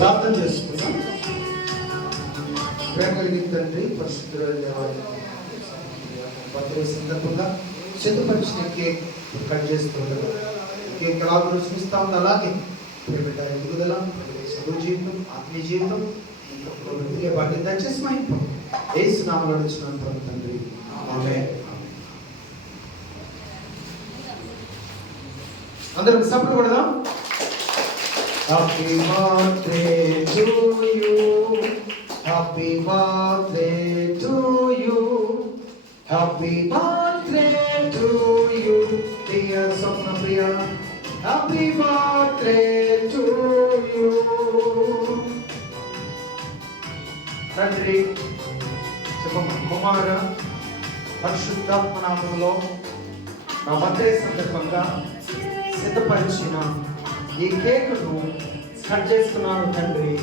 ప్రార్థన చేసుకుందాం. ప్రేమ కలిగిన తండ్రి, పరిశుద్ధుడైన బర్త్డే సందర్భంగా సిద్ధపరిచిన కేక్ కట్ చేస్తుండగా కేక్ ఎలాగో రుచిస్తా ఉంది, అలాగే ప్రేమిట ఎదుగుదల, చదువు జీవితం, ఆత్మీయ జీవితం బ్రతికే వాటిని దయచేసి మా ఇంట్లో ఏసు నామములో అడుగుతున్నాను తండ్రి, ఆమేన్. అందరం సపోర్ట్ కొడదాం. Happy birthday to you, happy birthday to you, happy birthday to you, dear Swapna Priya, happy birthday to you. తండ్రి కుమార పరిశుద్ధాత్మ నామములో నా బర్త్డే సందర్భంగా సిద్ధపరిచిన ఈ కేకును కట్ చేస్తున్నాను తండ్రి,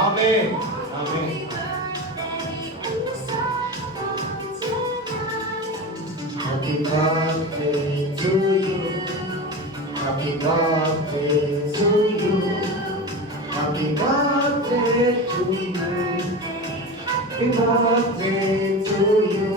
ఆమేన్, ఆమేన్. Happy birthday to you, happy birthday to you, happy birthday to you, happy birthday to you.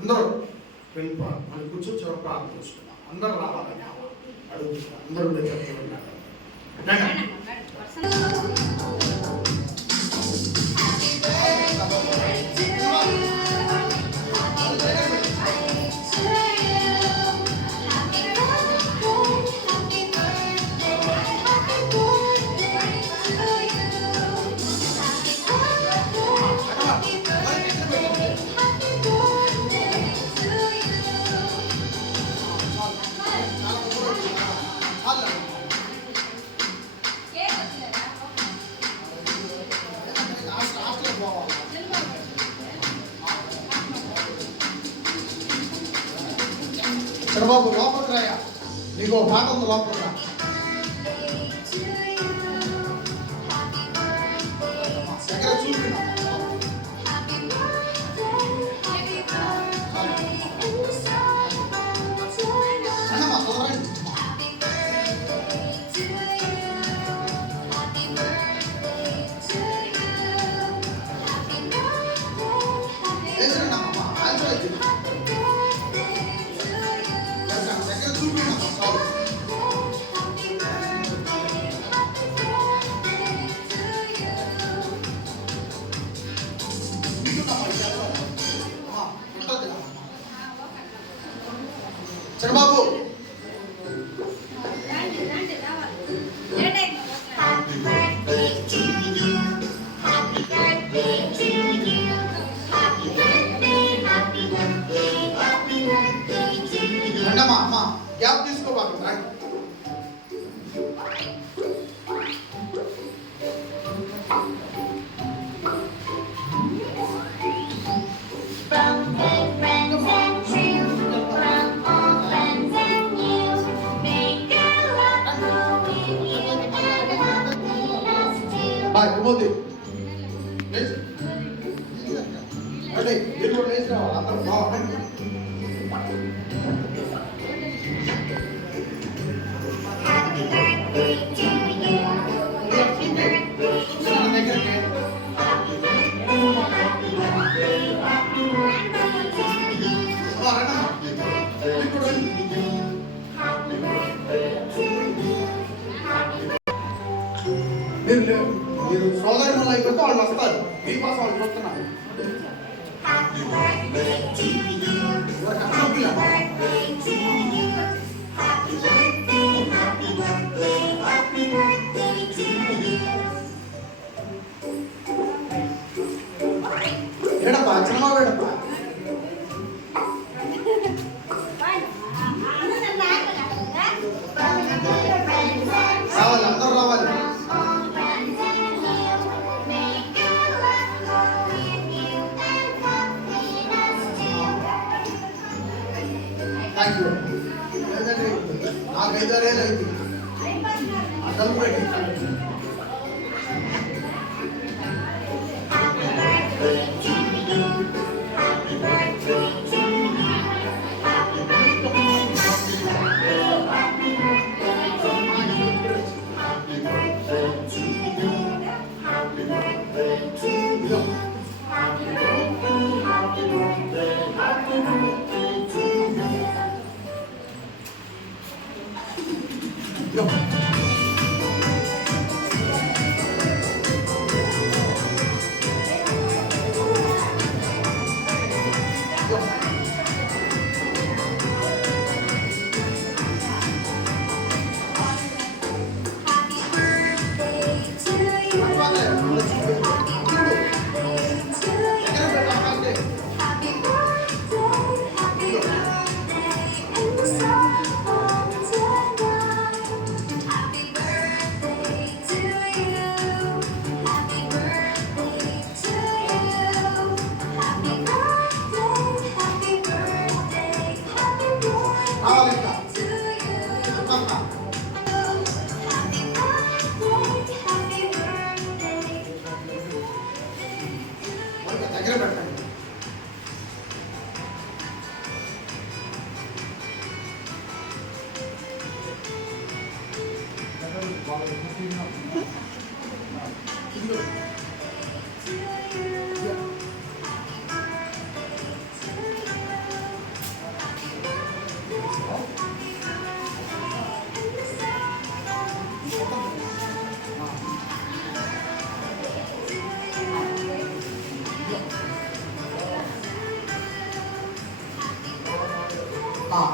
అందరూ వెళ్ళిపోవాలి, మళ్ళీ కూర్చొని చివరి ప్రార్థన చేసుకున్నాం. అందరూ రావాలని అడుగుతున్నా, అందరూ చెప్తున్నారు. చంద్రబాబు లోపలికి రాయా, నీకు పాట ఉంది లోపలికి రా. దగ్గర చూపినా చంద్రబాబు రండమ్మా అమ్మా గ్యాప్ తీసుకోబాకు రండి. బాయ్ విమోది లేచి రండి మీరు కూడా లేచి రావాలి అందరూ బాగుండండి. మీరు సోదరి మళ్ళీ అయిపోతే వాళ్ళు వస్తారు మీకోసం వాళ్ళు చూస్తున్నారు. ఏడప్పా చంద్రబాబు ఏడప్పా రావాలి అందరూ రావాలి. Thank you. లేదండి నాకు 5-6 ఏళ్ళు అయింది అసలు కూడా దగ్గర పెట్టండి.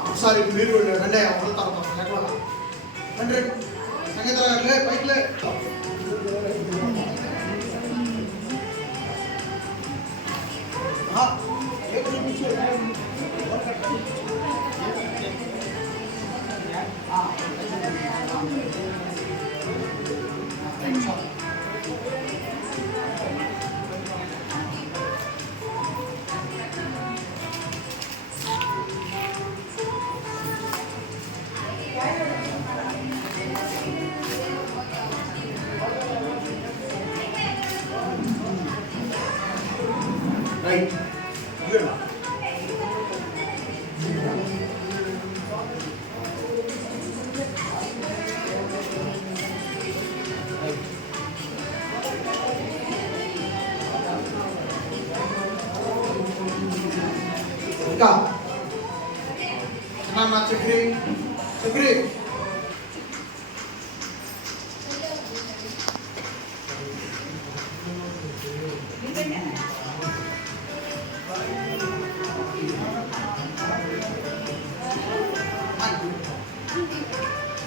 ఒకసారి మీరు రండి ఒకరి తర్వాత లేకుండా రండి సంగీత గారు పైకి లే. Right. Good. ఇంకా నా చక్రి చక్రి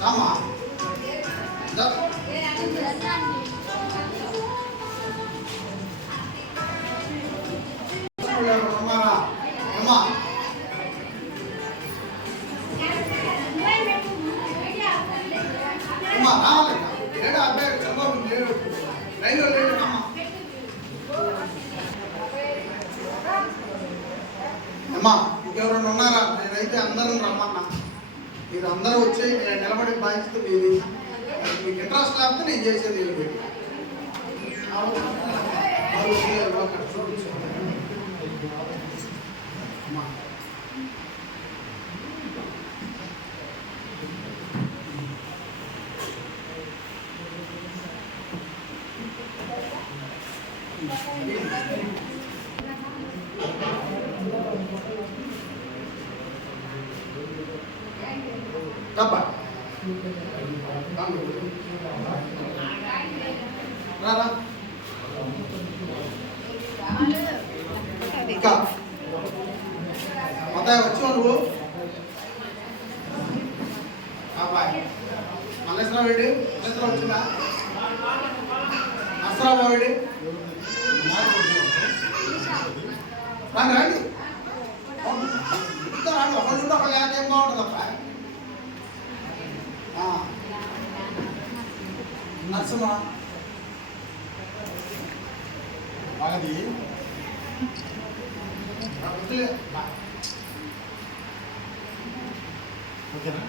రామా రమ్మారా అమ్మా అమ్మా రావాలి లేడు అబ్బాయి చంద్రబాబు లేడు లైన్లో లేడు అమ్మా అమ్మా ఇంకెవరైనా ఉన్నారా? నేనైతే అందరం రమ్మన్నా. మీరు అందరూ వచ్చి నేను నిలబడి బాధ్యత మీది. మీకు ఇంట్రెస్ట్ లేకపోతే నేను చేసేది నిలబెట్టి అమ్మా Dapat. Rara. Ika. Mata వచ్చావు నువ్వు? అబ్బాయి. మల్లేశ్వర రెడ్డి, మల్లేశ్వర వచ్చిందా? అస్రాబాబు రెడ్డి. రండి రండి. ఇంకా రండి. ఒక చూడ ఒక లేక ఏం బాగుంటుంది అబ్బాయి. నరసింహ బాగది ఓకేనా?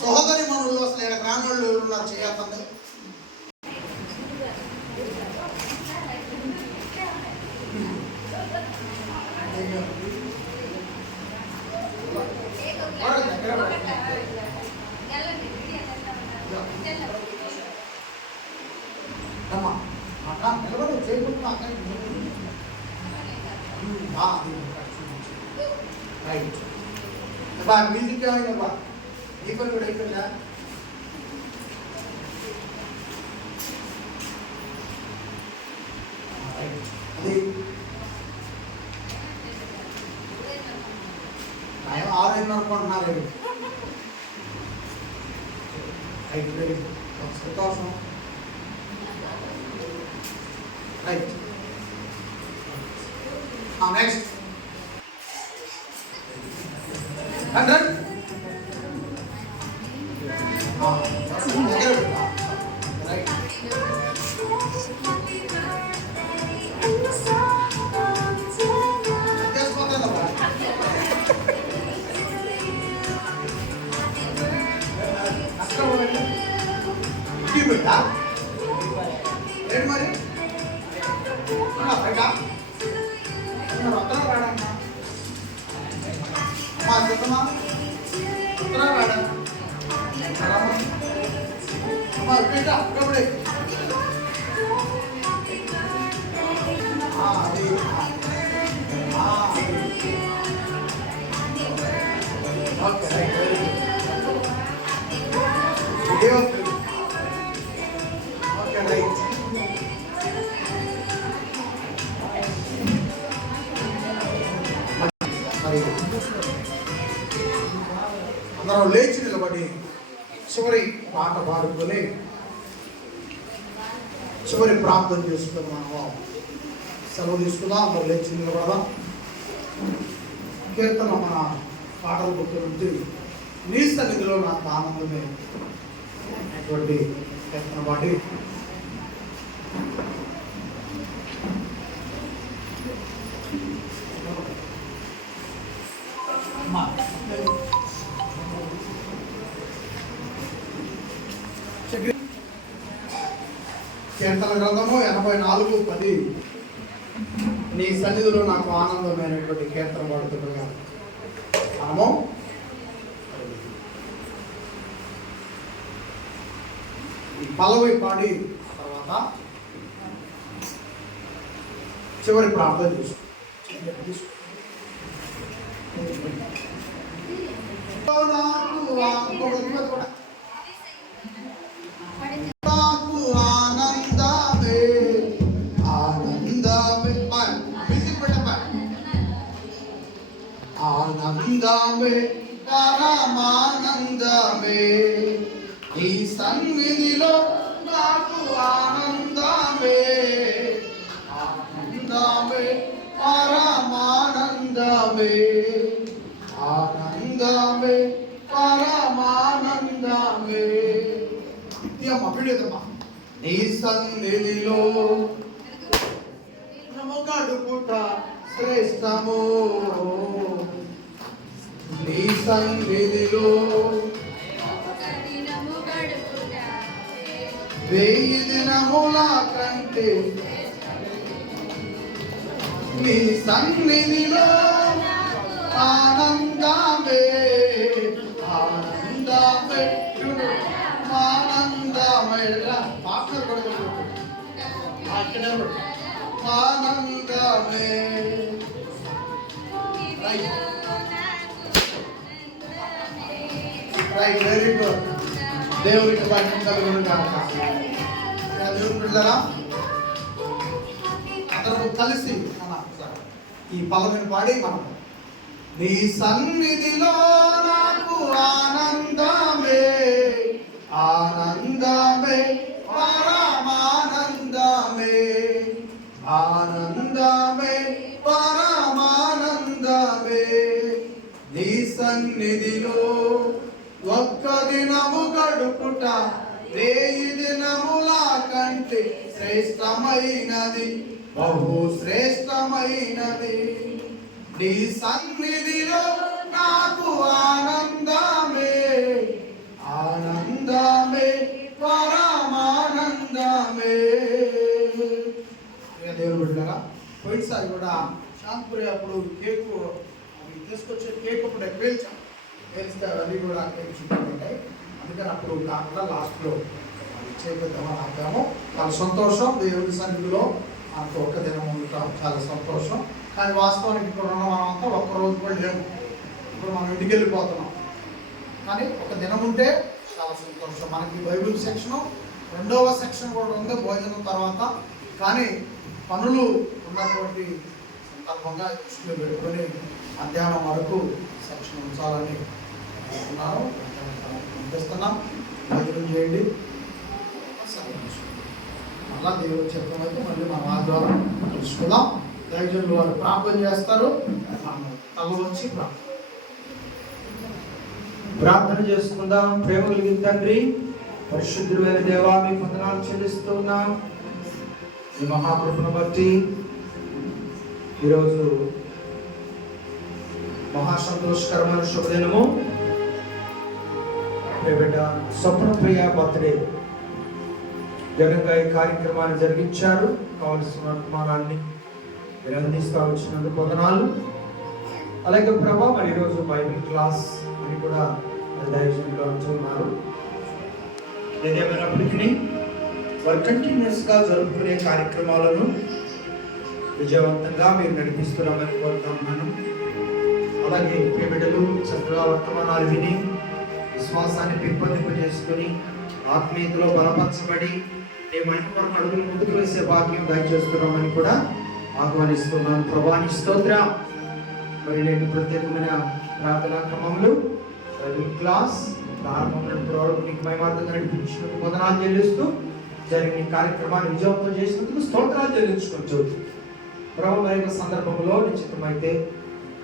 సహోదరి మనులు అసలు ఇక్కడ రానోళ్ళు ఎవరున్నారు చేయకండి. నిలబడి చేయకుండా రైట్ బా మ్యూజిక్ ఏమైనా బా నీ పని కూడా అయిపోయిందా? అది 6 అనుకుంటున్నారు. సంతోషం. రైట్ నెక్స్ట్ 100 రైట్ పెట్టా ఏంటి మరి పైగా ఉత్తరా రాడమ్మా అమ్మా చెప్తామా ఉత్తరా రాడా అమ్మా పెట్టా కబడ్డీ అది okay right very good okay right అందరం లేచి నిలబడి చివరి పాట పాడుకొని చివరి ప్రార్థన చేసుకున్నాము. సెలవు తీసుకుందాం. అందరూ లేచి నిలబడదాం. కీర్తన మన పాటలు గుర్తు నీ సన్నిధిలో నాకు ఆనందమే అటువంటి కీర్తన పాటి కీర్తన గ్రంథము 84:10 నీ సన్నిధిలో నాకు ఆనందమైనటువంటి కీర్తన పాడుతుండగా మనము ఈ పల్లవి పాడి తర్వాత చివరి ప్రార్థన చేసుకో. ఆనందమే పరమానందమే నీ సన్నిధిలో నాకు ఆనందమే ఆనందమే పరమానందమే ఆనందమే పరమానందమే అమ్మా నీ సన్నిధిలో గడుపుట శ్రేష్టము నీ సన్నిధిలో 1000 దినముల కంటే నీ సన్నిధిలో ఆనందమే ఆనందమే ఆనందమే పాటలు కూడా ఆనందమే రైట్ వెరీ గుడ్. దేవునికి వాక్యం కలుగును గాక. దేవుని బిడ్డలారా అందరూ కలిసి ఈ పల్లవిని పాడి మనం నీ సన్నిధిలో నాకు ఆనందమే ఆనందమే పరమానందమే ఆనందమే పరమానందమే నీ సన్నిధిలో ఒక్క దినము గడుపుట 1000 దినముల కంటే శ్రేష్టమైనది బహు శ్రేష్టమైనది నీ సన్నిధిలో నాకు ఆనందమే ఆనందమే పరమానందమే. దేవుడు బిడ్డలారా, పోయినసారి కూడా శాంతిపురి అప్పుడు కేకు అవి తీసుకొచ్చే కేక్ అప్పుడు పేల్చాం. పేలిస్తే అవన్నీ కూడా కేక్ చుట్టుకుంటాయి. అందుకని అప్పుడు కాకుండా లాస్ట్లో అది చేద్దామని ఆపాము. చాలా సంతోషం. దేవుడి సన్నిధిలో మనకు ఒక్క దినం ఉండటం చాలా సంతోషం. కానీ వాస్తవానికి ఇప్పుడు ఉన్న మనమంతా ఒక్కరోజు కూడా లేము. ఇప్పుడు మనం ఇంటికి వెళ్ళిపోతున్నాం. కానీ ఒక దినం ఉంటే చాలా సంతోషం. మనకి బైబిల్ సెక్షను 2వ సెక్షన్ కూడా ఉంది భోజనం తర్వాత. కానీ పనులు ఉన్నటువంటి సందర్భంగా దృష్టిలో పెట్టుకొని మధ్యాహ్నం వరకు సెక్షన్ ఉంచాలని అనుకున్నాను. పంపిస్తున్నాం. భోజనం చేయండి. మళ్ళా దేవుడు చెప్పమైతే మళ్ళీ మనం ఆదివారం తెలుసుకుందాం. దైవజనులు వారు ప్రార్థన చేస్తారు. తల వచ్చి ప్రార్థన చేసుకుందాం. ప్రేమ కలిగిన తండ్రి, పరిశుద్ధుడైన దేవా, మీ వందనాలు చెల్లిస్తున్నాం. ఈ మహాకృపను బట్టి ఈరోజు మహాసంతోషకరమైన శుభదినము. బిడ్డ స్వప్నప్రియ బర్త్డే ఘనంగా ఈ కార్యక్రమాన్ని జరిగించారు. కావలసిన వర్తమానాన్ని మీరు అందిస్తూ వచ్చినందుకు వందనాలు. అలాగే ప్రభా, మరి ఈరోజు బైబిల్ క్లాస్ అని కూడా దైవజనులు అంటున్నారు. ఏదేమైనప్పటికీ వారు కంటిన్యూస్గా జరుపుకునే కార్యక్రమాలను విజయవంతంగా మీరు నడిపిస్తున్నామని కోరుతున్నాను. అలాగే బిడ్డలు చక్కగా వర్తమానాలు విని విశ్వాసాన్ని పెంపొందింపజేసుకుని ఆత్మీయతలో బలపరచబడి మేము మహిమపరం అడుగులు ముందుకు వేసే భాగ్యం దయచేస్తున్నామని కూడా ఆహ్వానిస్తున్నాను. ప్రభాని స్తోత్రం. మరి నేను ప్రత్యేకమైన ప్రార్థనా క్రమంలో బైబిల్ క్లాస్ ప్రారంభమైనప్పుడు వరకు నీకు మహిమార్థంగా నడిపించినందుకు వందనాలు చెల్లిస్తూ జరిగిన ఈ కార్యక్రమాన్ని విజయవంతం చేసినందుకు స్తోత్రాలు చెల్లించుకుంటూ ప్రభు మరి సందర్భంలో నిశ్చితమైతే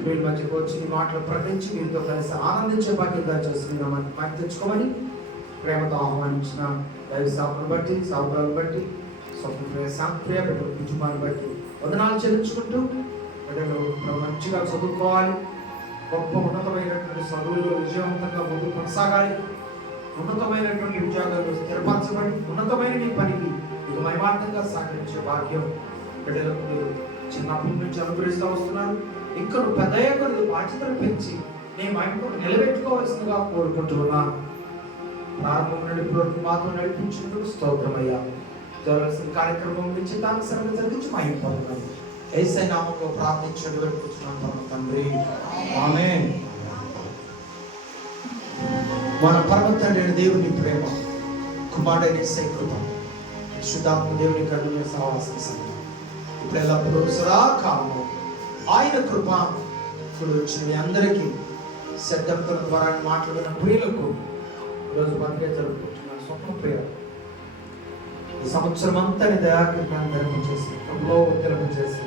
వీళ్ళ మధ్యకు వచ్చి ఈ మాటలు ప్రకటించి వీరితో కలిసి ఆనందించే భాగ్యంగా చేస్తున్నామని మాకు తెచ్చుకోమని ప్రేమతో ఆహ్వానించిన దైవ సాపులను బట్టి సాపులను బట్టి స్వప్నప్రియ సాంప్రియ బిడ్డల కుటుంబాన్ని బట్టి వందనాలు చెల్లించుకుంటూ బిడ్డలు మంచిగా చదువుకోవాలి. గొప్ప ఉన్నతమైనటువంటి చదువుల్లో విజయవంతంగా ముందుకు కొనసాగాలి. ఉన్నతమైనటువంటి ఉద్యోగాలు స్థిరపరచబడి ఉన్నతమైన నీ పనికి ఇది మహిమార్థంగా సహకరించే భాగ్యం బిడ్డలకు మీరు చిన్నప్పటి నుంచి అనుగ్రహిస్తూ వస్తున్నారు. ఇంకా పెద్ద కొద్ది బాధ్యతలు పెంచి నీ మహిమను నిలబెట్టుకోవాల్సిందిగా కోరుకుంటున్నాను. ప్రారంభం నడిపి మాతో నడిపించినందుకు స్తోత్రమయ్యా. జరగాల్సిన కార్యక్రమం నిశ్చితానుసరంగా జరిగించి మహిమ పొందాలి. యేసయ్య నామములో ప్రార్థించండి వేడుకుంటున్నాను తండ్రి. ఆమేన్. మన పరమ తండ్రి దేవుని ప్రేమ, కుమారుడైన యేసయ్య కృప, శుద్ధాత్మ దేవుని కరుణ సహవాసం ఇప్పుడు ఎల్లప్పుడూ సదాకాలము ఆయన కృప ఇప్పుడు వచ్చిన మీ అందరికీ శబ్దంతుల ద్వారా మాట్లాడిన ప్రియులకు ఈరోజు బర్త్డే జరుపుకుంటున్నాను. స్వప్నప్రియ ఈ సంవత్సరం అంతా దయాకృతాన్ని ధరింపచేసి ప్రభులో వర్తింపచేసి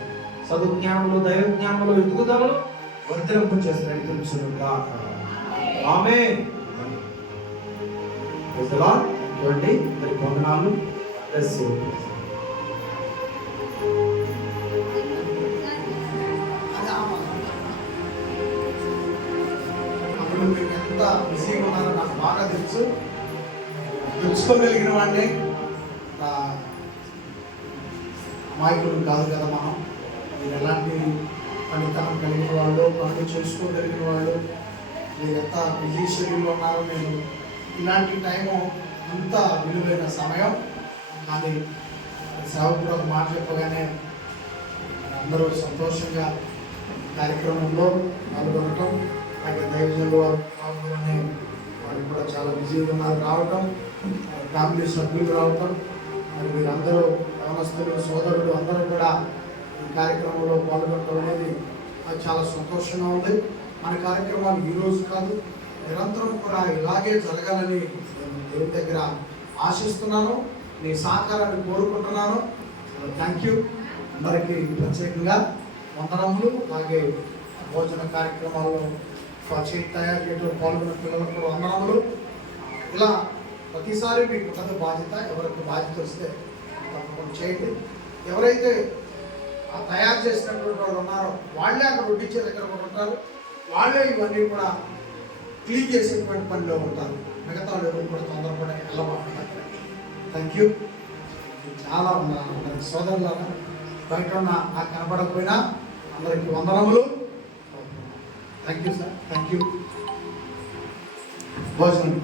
చదువు జ్ఞానంలో దైవ జ్ఞానంలో ఎదుగుదలలో వర్తింపచేసి నడిపించునుగా. ఆమేన్. చూడండి వందనాలు. ఎంత బిజీగా ఉన్నారో నాకు బాగా తెలుసుకోగలిగిన వాడిని. అమాయకులు కాదు కదా మనం. మీరు ఎలాంటి పనితనం కలిగిన వాళ్ళు, పనులు చేసుకోగలిగిన వాళ్ళు, మీరు ఎంత బిజీ షెడ్యూల్లో ఉన్నారో. నేను ఇలాంటి టైము అంత విలువైన సమయం. కానీ సేవకుడు ఒక మాట చెప్పగానే అందరూ సంతోషంగా కార్యక్రమంలో పాల్గొనటం, అలాగే దైవజనులు వారు పాల్గొనే వారు కూడా చాలా బిజీగా ఉన్నారు రావటం, ఫ్యామిలీ సభ్యులు రావటం, మరి వీరందరూ యవనస్తులు సోదరులు అందరూ కూడా ఈ కార్యక్రమంలో పాల్గొనడం అనేది నాకు చాలా సంతోషంగా ఉంది. మన కార్యక్రమాలు ఈరోజు కాదు, నిరంతరం కూడా ఇలాగే జరగాలని దేవుని దగ్గర ఆశిస్తున్నాను. నీ సహకారాన్ని కోరుకుంటున్నాను. Thank you. అందరికీ ప్రత్యేకంగా వందనములు. అలాగే భోజన కార్యక్రమాల్లో తయారు చేయడం పాల్గొన్న పిల్లలకు కూడా వందనములు. ఇలా ప్రతిసారి మీకు ఉన్నత బాధ్యత. ఎవరికి బాధ్యత వస్తే తప్పకుండా చేయండి. ఎవరైతే తయారు చేసినటువంటి వాళ్ళు ఉన్నారో వాళ్ళే అక్కడ వడ్డించే దగ్గర కూడా ఉంటారు. వాళ్ళే ఇవన్నీ కూడా క్లీన్ చేసేటువంటి పనిలో ఉంటారు. మిగతా వాళ్ళు ఎవరు కూడా తొందరపడి వెళ్ళబోతున్నారు. Thank you. చాలా ఉన్నారు సోదరులారా, బయట ఉన్న నాకు కనపడకపోయినా అందరికీ వందనములు. Thank you sir, thank you. భోజనం